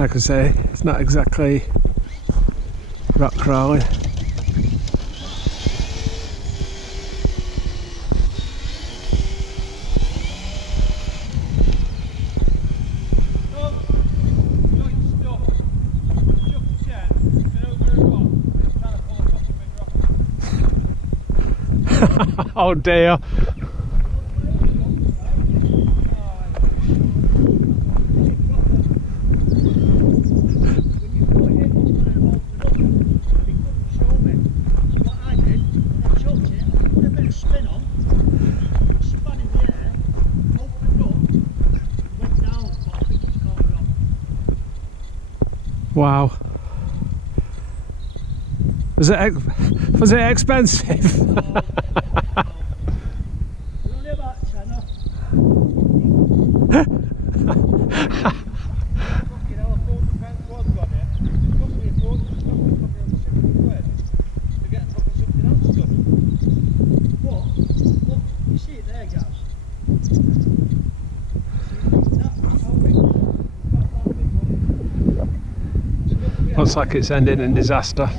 like I say, it's not exactly rock crawling. Oh dear. Wow. Was it expensive? Looks like it's ending in disaster.